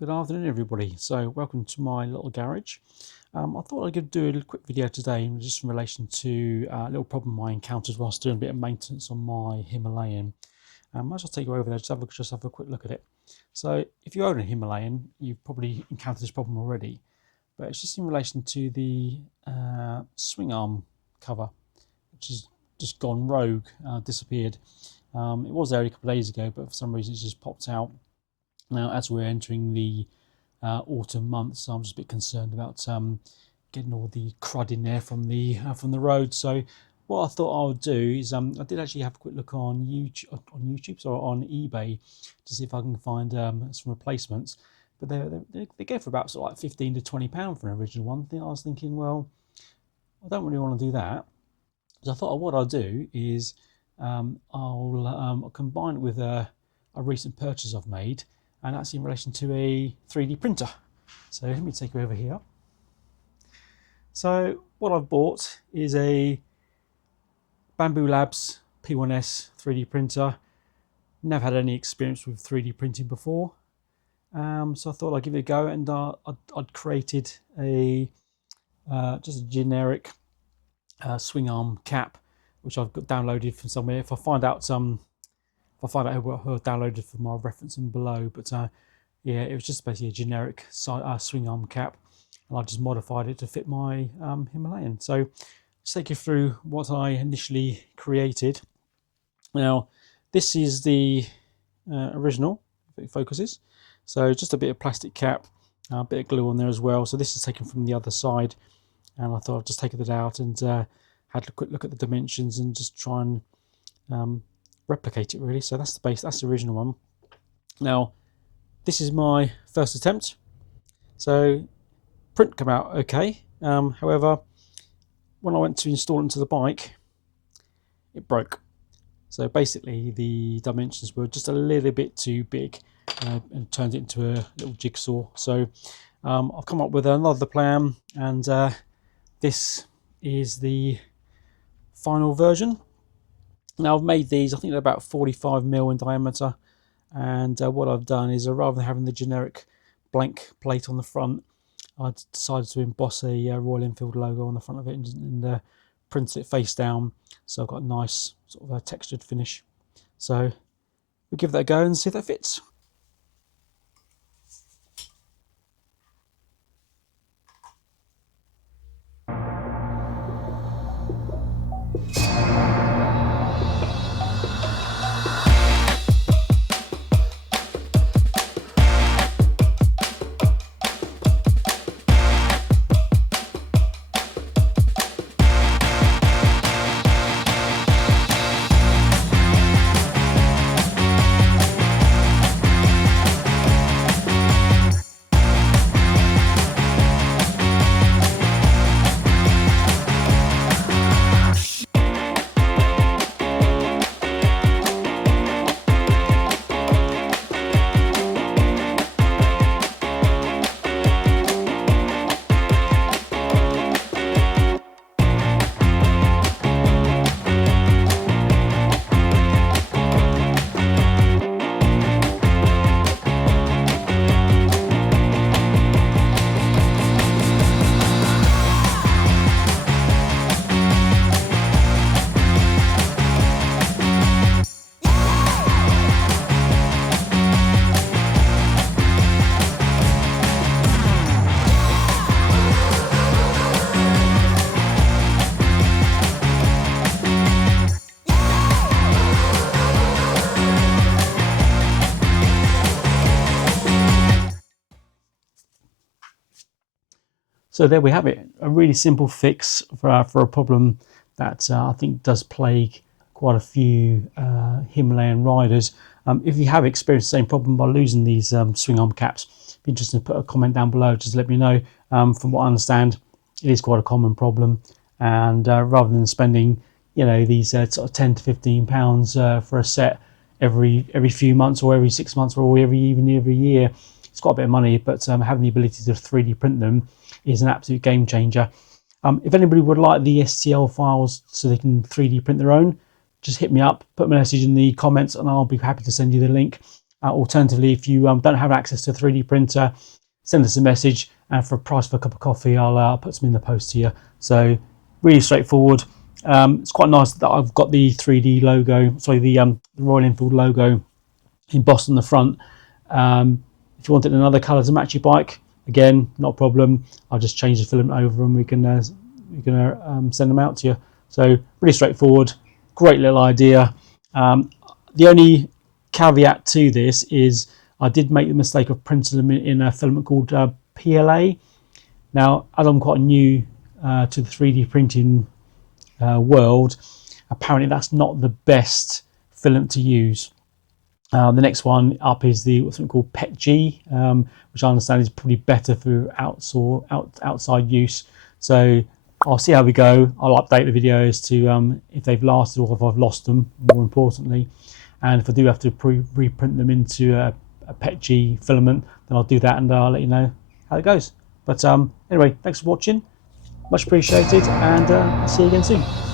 Good afternoon, everybody. So, welcome to my little garage. I thought I could do a quick video today just in relation to a little problem I encountered whilst doing a bit of maintenance on my Himalayan. I might as well take you over there, just have a quick look at it. So, if you own a Himalayan, you've probably encountered this problem already, but it's just in relation to the swing arm cover, which has just gone rogue, disappeared. It was there a couple of days ago, but for some reason it's just popped out. Now, as we're entering the autumn months, I'm just a bit concerned about getting all the crud in there from the road. So, what I thought I would do is I did actually have a quick look on YouTube, or on eBay, to see if I can find some replacements. But they go for about sort of like £15 to £20 for an original one. I was thinking, well, I don't really want to do that. So I thought what I'll do is I'll combine it with a recent purchase I've made, and that's in relation to a 3D printer. So let me take you over here. So what I've bought is a Bamboo Labs P1S 3D printer. Never had any experience with 3D printing before, so I thought I'd give it a go, and I'd created just a generic swing arm cap, which I've got downloaded from somewhere. If I find out who I downloaded from, my referencing below. But yeah, it was just basically a generic swing arm cap, and I just modified it to fit my Himalayan. So let's take you through what I initially created. Now, this is the original, if it focuses. So just a bit of plastic cap, a bit of glue on there as well. So this is taken from the other side, and I thought I'd just take it out and had a quick look at the dimensions and just try and replicate it really. So that's the base, that's the original one. Now, this is my first attempt. So print came out okay. However, when I went to install it into the bike, it broke. So basically the dimensions were just a little bit too big, and turned it into a little jigsaw. So I've come up with another plan, and this is the final version. Now, I've made these, I think they're about 45mm in diameter, and what I've done is, rather than having the generic blank plate on the front, I decided to emboss a Royal Enfield logo on the front of it, and printed it face down, so I've got a nice sort of a textured finish. So we'll give that a go and see if that fits. So there we have it, a really simple fix for a problem that I think does plague quite a few Himalayan riders. If you have experienced the same problem by losing these swing arm caps, be interested to put a comment down below, just let me know. From what I understand, it is quite a common problem, and rather than spending these sort of £10 to £15 for a set every few months, or every 6 months, or every year, it's quite a bit of money. But having the ability to 3D print them is an absolute game changer. If anybody would like the STL files so they can 3D print their own, just hit me up, put me a message in the comments, and I'll be happy to send you the link. Alternatively, if you don't have access to a 3D printer, send us a message, and for a price for a cup of coffee, I'll put some in the post to you. So really straightforward. It's quite nice that I've got the 3D logo, sorry, the Royal Enfield logo embossed on the front. If you wanted another colour to match your bike, again, not a problem. I'll just change the filament over and we can send them out to you. So really straightforward, great little idea. The only caveat to this is I did make the mistake of printing them in a filament called PLA. Now, as I'm quite new to the 3D printing world, apparently that's not the best filament to use. The next one up is something called PETG, which I understand is probably better for outside use. So I'll see how we go. I'll update the videos to if they've lasted or if I've lost them, more importantly. And if I do have to reprint them into a PETG filament, then I'll do that and I'll let you know how it goes. But anyway, thanks for watching. Much appreciated, and I'll see you again soon.